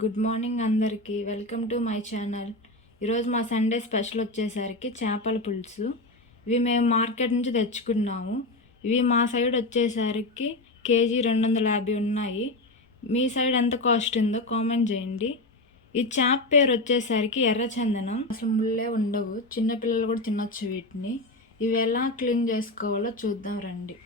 Good morning అందరికీ. Welcome to my channel. ఈరోజు మా సండే స్పెషల్ వచ్చేసరికి చేపల పులుసు. ఇవి మేము మార్కెట్ నుంచి తెచ్చుకున్నాము. ఇవి మా సైడ్ వచ్చేసరికి కేజీ 250 ఉన్నాయి. మీ సైడ్ ఎంత కాస్ట్ ఉందో కామెంట్ చేయండి. ఈ చేప పేరు వచ్చేసరికి ఎర్రచందనం. అసలు ముళ్ళే ఉండవు, చిన్నపిల్లలు కూడా తినొచ్చు వీటిని. ఇవి ఎలా క్లీన్ చేసుకోవాలో చూద్దాం రండి.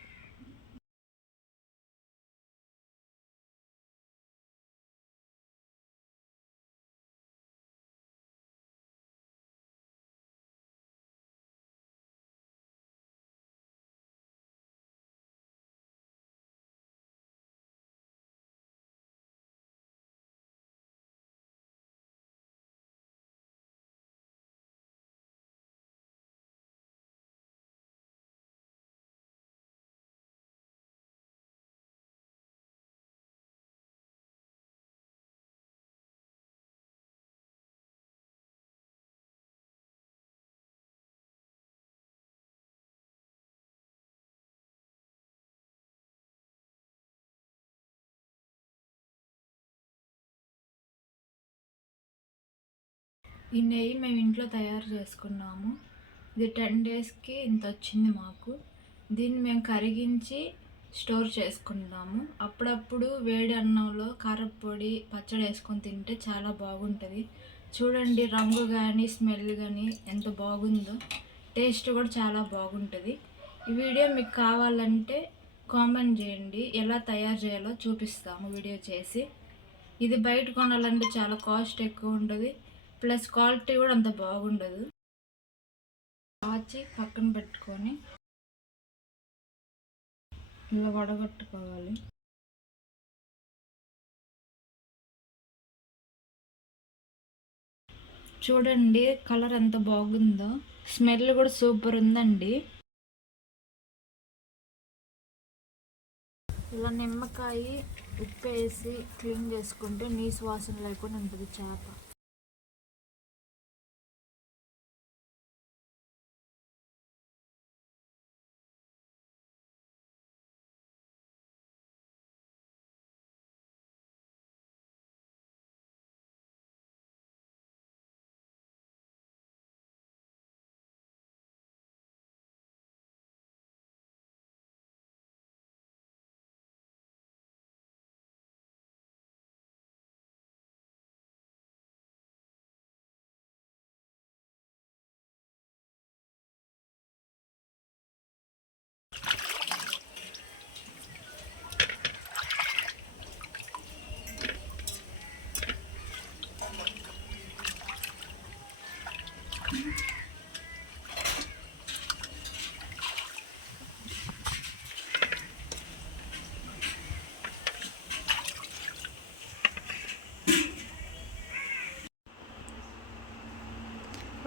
ఈ నెయ్యి మేము ఇంట్లో తయారు చేసుకున్నాము. ఇది 10 డేస్కి ఇంత వచ్చింది మాకు. దీన్ని మేము కరిగించి స్టోర్ చేసుకుంటాము. అప్పుడప్పుడు వేడి అన్నంలో కారపొడి పచ్చడి వేసుకొని తింటే చాలా బాగుంటుంది. చూడండి, రంగు కానీ స్మెల్ కానీ ఎంత బాగుందో. టేస్ట్ కూడా చాలా బాగుంటుంది. ఈ వీడియో మీకు కావాలంటే కామెంట్ చేయండి, ఎలా తయారు చేయాలో చూపిస్తాము వీడియో చేసి. ఇది బయట కొనాలంటే చాలా కాస్ట్ ఎక్కువ ఉంటుంది, ప్లస్ క్వాలిటీ కూడా అంత బాగుండదు. కాచి పక్కన పెట్టుకొని ఇలా వడగట్టుకోవాలి. చూడండి కలర్ ఎంత బాగుందో, స్మెల్ కూడా సూపర్ ఉందండి. ఇలా నిమ్మకాయ ఉప్పు వేసి క్లీన్ చేసుకుంటే నీసు వాసన లేకుండా ఉంటుంది చేప.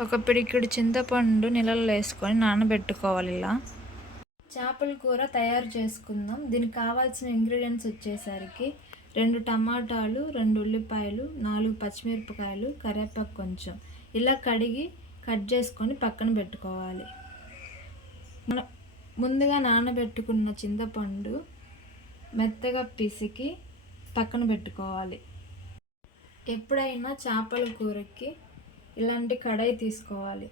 ఒక పిడికిడు చింతపండు నీళ్ళల్లో వేసుకొని నానబెట్టుకోవాలి. ఇలా చేపల కూర తయారు చేసుకుందాం. దీనికి కావాల్సిన ఇంగ్రీడియంట్స్ వచ్చేసరికి 2 టమాటాలు, 2 ఉల్లిపాయలు, 4 పచ్చిమిరపకాయలు, కరివేపాకు కొంచెం. ఇలా కడిగి కట్ చేసుకొని పక్కన పెట్టుకోవాలి. మనం ముందుగా నానబెట్టుకున్న చింతపండు మెత్తగా పిసికి పక్కన పెట్టుకోవాలి. ఎప్పుడైనా చేపల కూరకి ఇలాంటి కడాయి తీసుకోవాలి,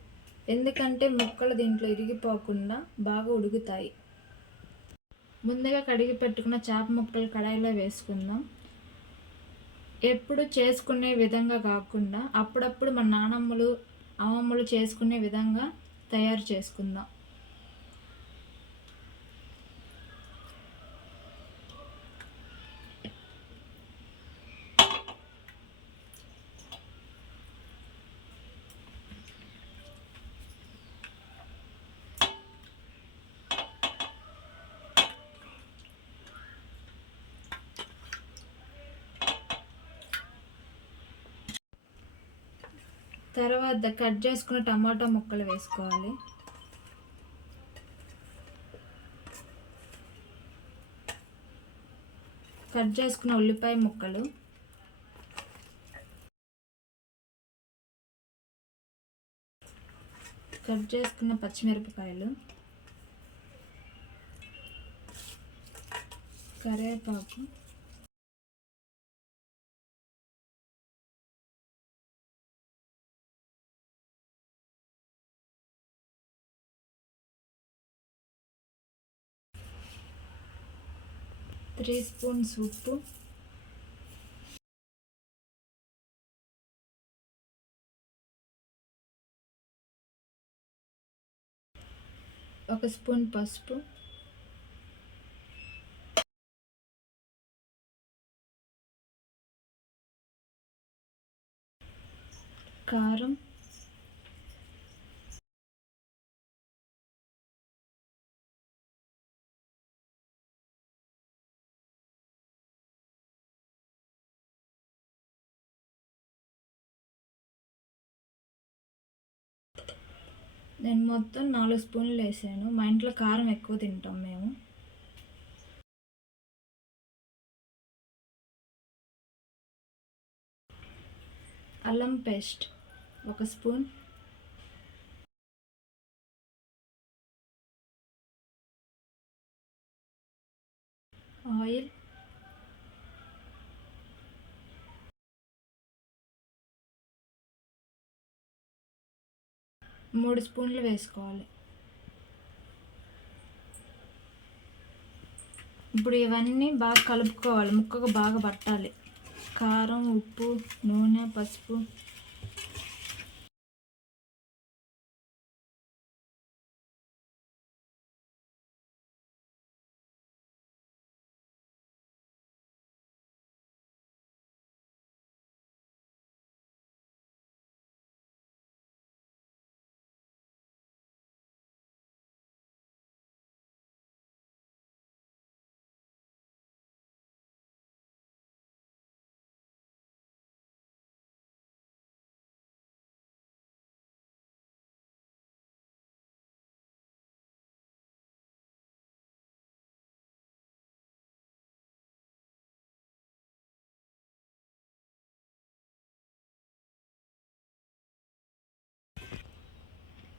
ఎందుకంటే ముక్కలు దీంట్లో ఇరిగిపోకుండా బాగా ఉడుకుతాయి. ముందుగా కడిగి పెట్టుకున్న చేప ముక్కలు కడాయిలో వేసుకుందాం. ఎప్పుడు చేసుకునే విధంగా కాకుండా అప్పుడప్పుడు మన నానమ్మలు అమ్మమ్మలు చేసుకునే విధంగా తయారు చేసుకుందాం. తర్వాత కట్ చేసుకున్న టమాటా ముక్కలు వేసుకోవాలి. కట్ చేసుకున్న ఉల్లిపాయ ముక్కలు, కట్ చేసుకున్న పచ్చిమిరపకాయలు, కరివేపాకు, 3 స్పూన్స్ ఉప్పు, 1 స్పూన్ పసుపు, కారం, నేను మొత్తం 4 స్పూన్లు వేసాను. మా ఇంట్లో కారం ఎక్కువ తింటాం మేము. అల్లం పేస్ట్ 1 స్పూన్, ఆయిల్, మూడు స్పూన్లు వేసుకోవాలి. ఇప్పుడు ఇవన్నీ బాగా కలుపుకోవాలి, ముక్కకు బాగా పట్టాలి. కారం, ఉప్పు, నూనె, పసుపు.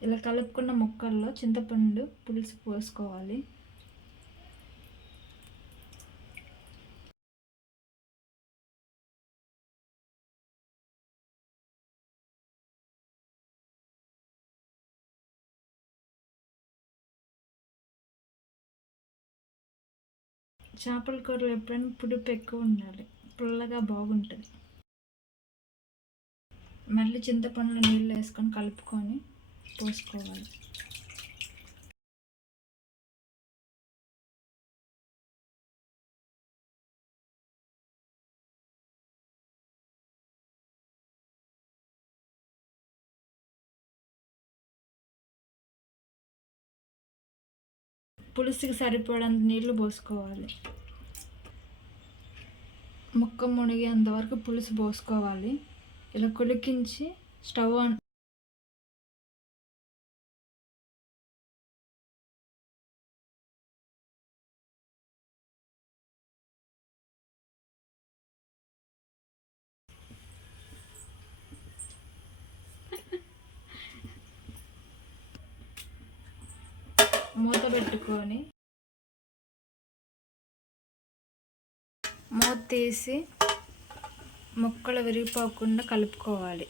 ఇలా కలుపుకున్న ముక్కల్లో చింతపండు పులుసు పోసుకోవాలి. చేపల కూరలో ఎప్పుడైనా పులుపు ఎక్కువ ఉండాలి, పుల్లగా బాగుంటుంది. మళ్ళీ చింతపండులో నీళ్ళు వేసుకొని కలుపుకొని పోసుకోవాలి. పులుసుకి సరిపడంత నీళ్లు పోసుకోవాలి. ముక్క మునిగేంత వరకు పులుసు పోసుకోవాలి. ఇలా కులికించి స్టవ్ ఆన్ మూత పెట్టుకొని మూత తీసి ముక్కలు విరిగిపోకుండా కలుపుకోవాలి.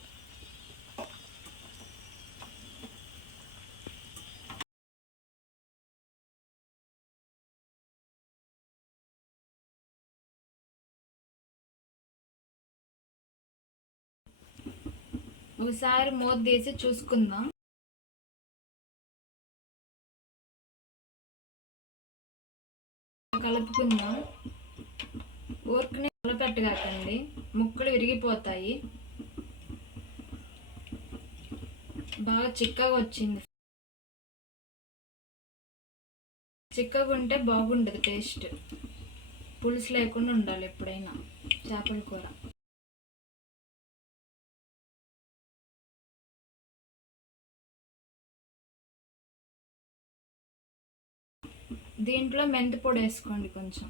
ఒకసారి మూత తీసి చూసుకుందాం. కలుపుకుందాం. ఊరికనే పెట్టగాకండి, ముక్కలు విరిగిపోతాయి. బాగా చిక్కగా వచ్చింది. చిక్కగా ఉంటే బాగుండదు టేస్ట్. పులుసు లేకుండా ఉండాలి ఎప్పుడైనా చేపల కూర. దీంట్లో మెంతి పొడి వేసుకోండి కొంచెం.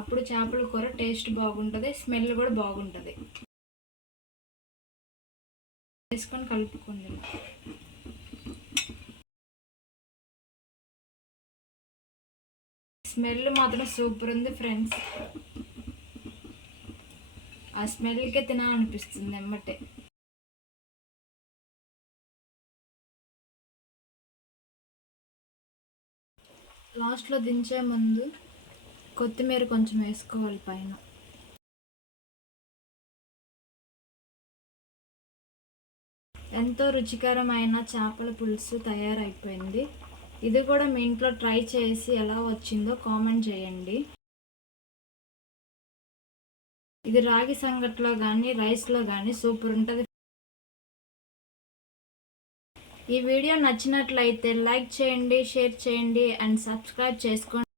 అప్పుడు చేపల కూర టేస్ట్ బాగుంటుంది, స్మెల్ కూడా బాగుంటుంది. వేసుకొని కలుపుకోండి. స్మెల్ మాత్రం సూపర్ ఉంది ఫ్రెండ్స్. ఆ స్మెల్కే తినాలనిపిస్తుంది ఎమ్మటే. లాస్ట్లో దించే ముందు కొత్తిమీర కొంచెం వేసుకోవాలి పైన. ఎంతో రుచికరమైన చేపల పులుసు తయారైపోయింది. ఇది కూడా మీ ఇంట్లో ట్రై చేసి ఎలా వచ్చిందో కామెంట్ చేయండి. ఇది రాగి సంగట్లో కానీ రైస్లో కానీ సూపర్ ఉంటుంది. ఈ వీడియో నచ్చినట్లయితే లైక్ చేయండి, షేర్ చేయండి అండ్ సబ్స్క్రైబ్ చేసుకోండి.